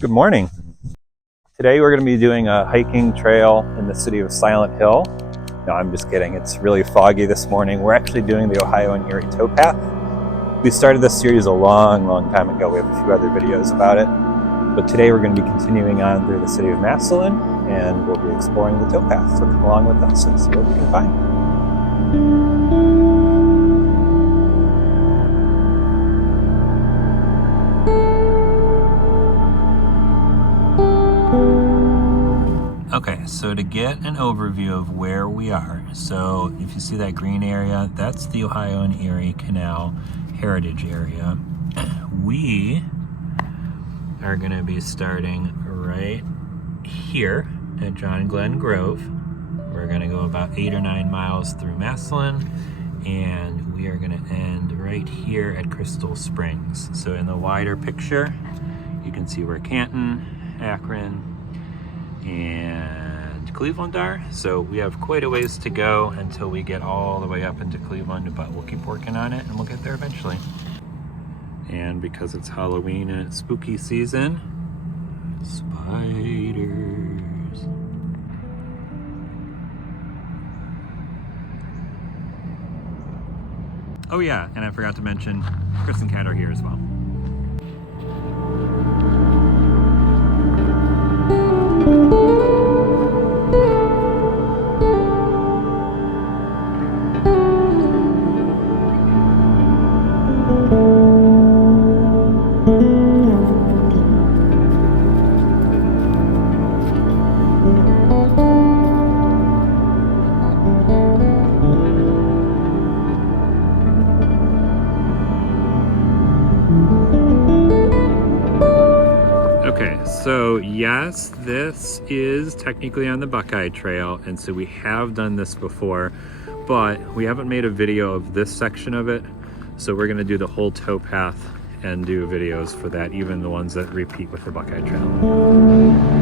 Good morning. Today we're going to be doing a hiking trail in the city of Silent Hill. No, I'm just kidding. It's really foggy this morning. We're actually doing the Ohio and Erie Towpath. We started this series a long time ago. We have a few other videos about it. But today we're going to be continuing on through the city of Massillon, and we'll be exploring the towpath. So come along with us and see what we can find. Okay, so to get an overview of where we are, so if you see that green area, that's the Ohio and Erie Canal Heritage Area. We are going to be starting right here at John Glen Grove. We're going to go about 8 or 9 miles through Massillon, and we are going to end right here at Crystal Springs. So in the wider picture, you can see where Canton, Akron, and Cleveland are. So we have quite a ways to go until we get all the way up into Cleveland, but we'll keep working on it and we'll get there eventually. And because it's Halloween and it's spooky season, spiders. Oh yeah, and I forgot to mention Chris and Kat are here as well. So yes, this is technically on the Buckeye Trail, and so we have done this before, but we haven't made a video of this section of it. So we're gonna do the whole towpath and do videos for that, even the ones that repeat with the Buckeye Trail.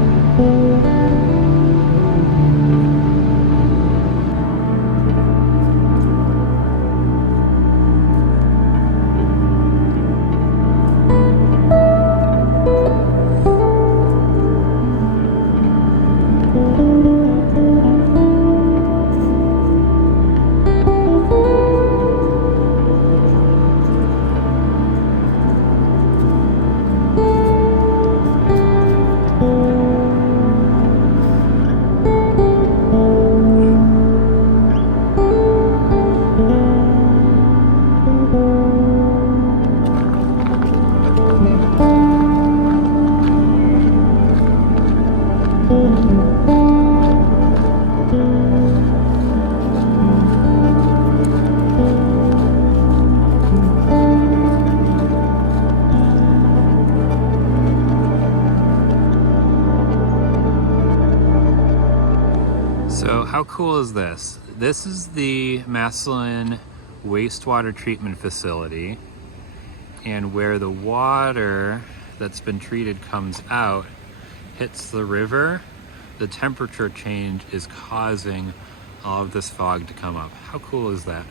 So how cool is this? This is the Massillon wastewater treatment facility, and where the water that's been treated comes out, hits the river, the temperature change is causing all of this fog to come up. How cool is that?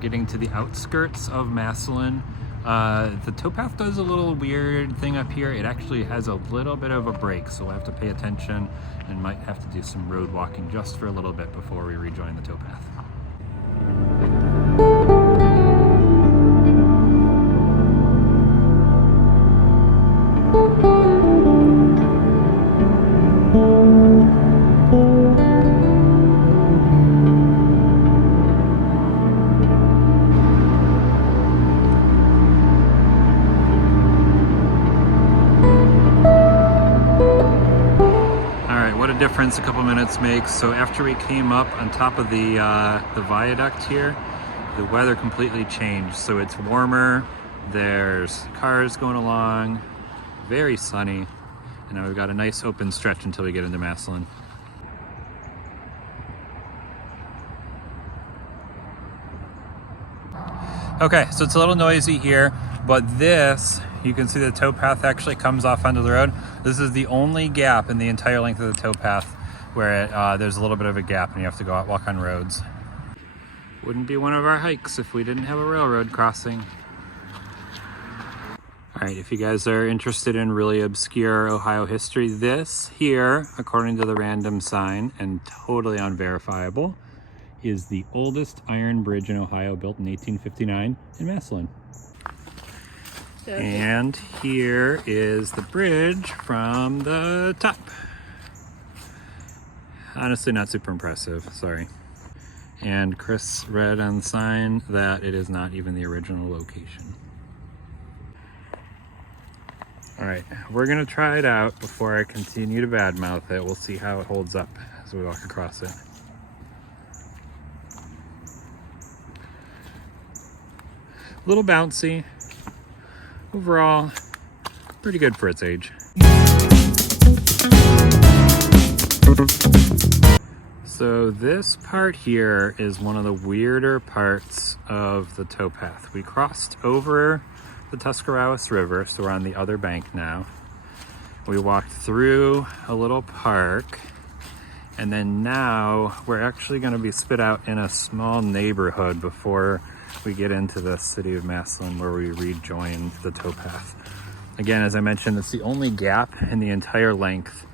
getting to the outskirts of Massillon. The towpath does a little weird thing up here. It actually has a little bit of a break, so we'll have to pay attention and might have to do some road walking just for a little bit before we rejoin the towpath. Difference a couple minutes makes. So after we came up on top of the viaduct here, the weather completely changed. So it's warmer, there's cars going along, very sunny, and now we've got a nice open stretch until we get into Massillon. Okay, so it's a little noisy here, but this, you can see the towpath actually comes off onto the road. This is the only gap in the entire length of the towpath where there's a little bit of a gap and you have to go out walk on roads. Wouldn't be one of our hikes if we didn't have a railroad crossing. All right, if you guys are interested in really obscure Ohio history, this here, according to the random sign and totally unverifiable, is the oldest iron bridge in Ohio, built in 1859 in Massillon. And here is the bridge from the top. Honestly, not super impressive, sorry. And Chris read on the sign that it is not even the original location. All right, we're gonna try it out before I continue to badmouth it. We'll see how it holds up as we walk across it. A little bouncy. Overall, pretty good for its age. So this part here is one of the weirder parts of the towpath. We crossed over the Tuscarawas River, so we're on the other bank now. We walked through a little park, and then now we're actually going to be spit out in a small neighborhood before we get into the city of Massillon, where we rejoin the towpath. Again, as I mentioned, it's the only gap in the entire length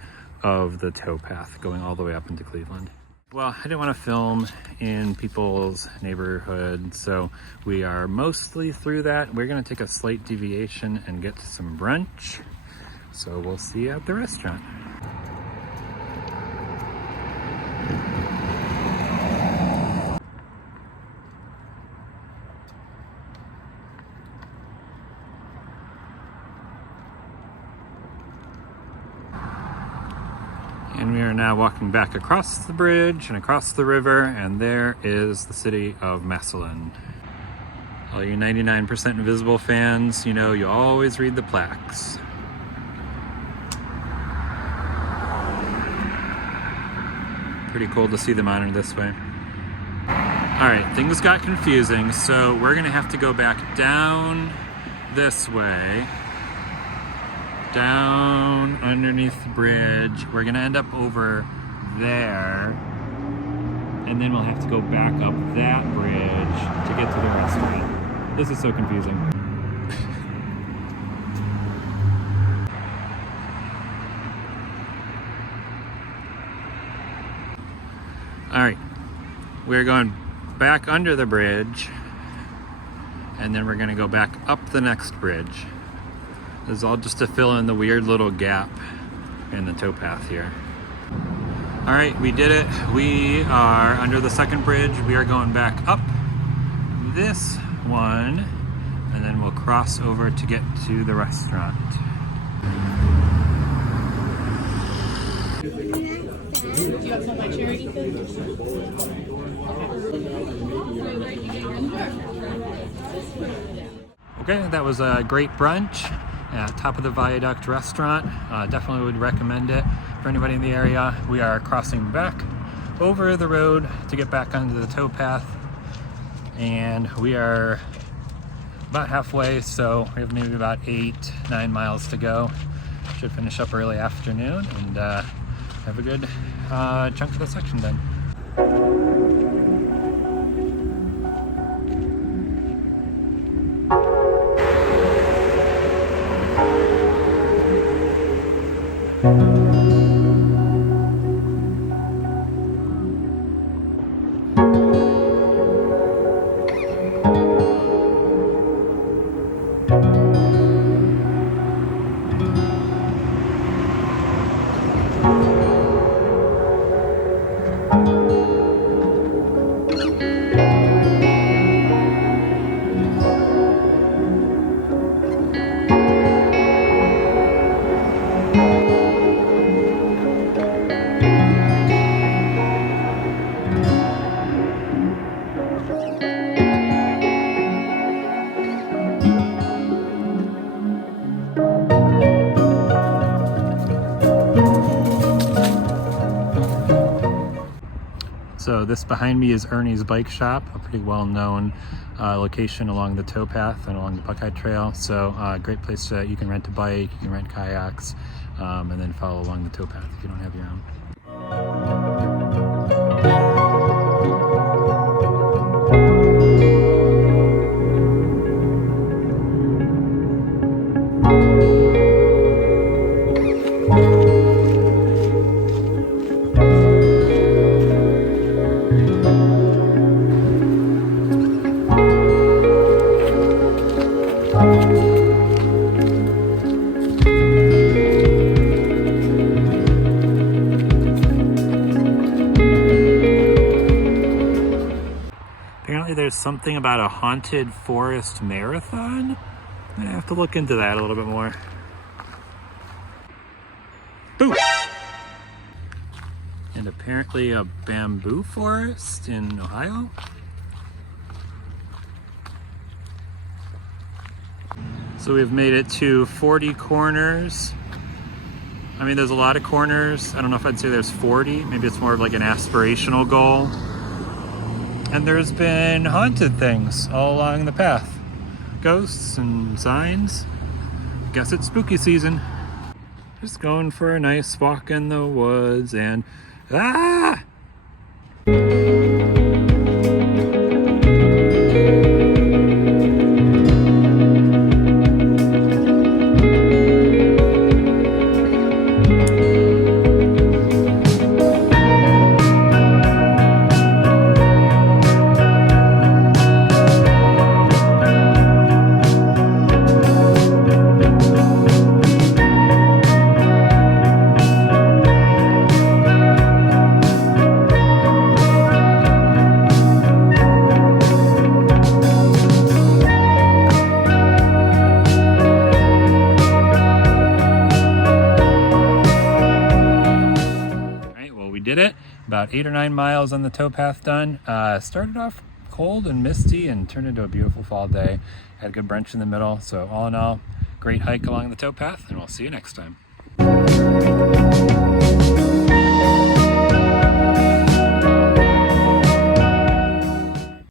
of the towpath going all the way up into Cleveland. Well, I didn't want to film in people's neighborhood, so we are mostly through that. We're going to take a slight deviation and get to some brunch. So we'll see you at the restaurant. And we are now walking back across the bridge and across the river, and there is the city of Massillon. All you 99% Invisible fans, you know you always read the plaques. Pretty cool to see them honored this way. All right, things got confusing, so we're gonna have to go back down this way, down underneath the bridge. We're gonna end up over there, and then we'll have to go back up that bridge to get to the restaurant. This is so confusing. All right, we're going back under the bridge, and then we're gonna go back up the next bridge. This is all just to fill in the weird little gap in the towpath here. All right, we did it. We are under the second bridge. We are going back up this one, and then we'll cross over to get to the restaurant. Do you have some of my charity food? Okay, that was a great brunch at top of the Viaduct restaurant. Definitely would recommend it for anybody in the area. We are crossing back over the road to get back onto the towpath, and we are about halfway, so we have maybe about 8-9 miles to go. Should finish up early afternoon and have a good chunk of the section done. So this behind me is Ernie's Bike Shop, a pretty well-known location along the towpath and along the Buckeye Trail. So great place to, you can rent a bike, you can rent kayaks, and then follow along the towpath if you don't have your own. Apparently there's something about a haunted forest marathon. I have to look into that a little bit more. Boo! And apparently a bamboo forest in Ohio. So we've made it to 40 corners. I mean, there's a lot of corners. I don't know if I'd say there's 40. Maybe it's more of like an aspirational goal. And there's been haunted things all along the path. Ghosts and signs. Guess it's spooky season. Just going for a nice walk in the woods and ah! Did it. About 8 or 9 miles on the towpath done. Started off cold and misty and turned into a beautiful fall day. Had a good brunch in the middle. So all in all, great hike along the towpath, and we'll see you next time.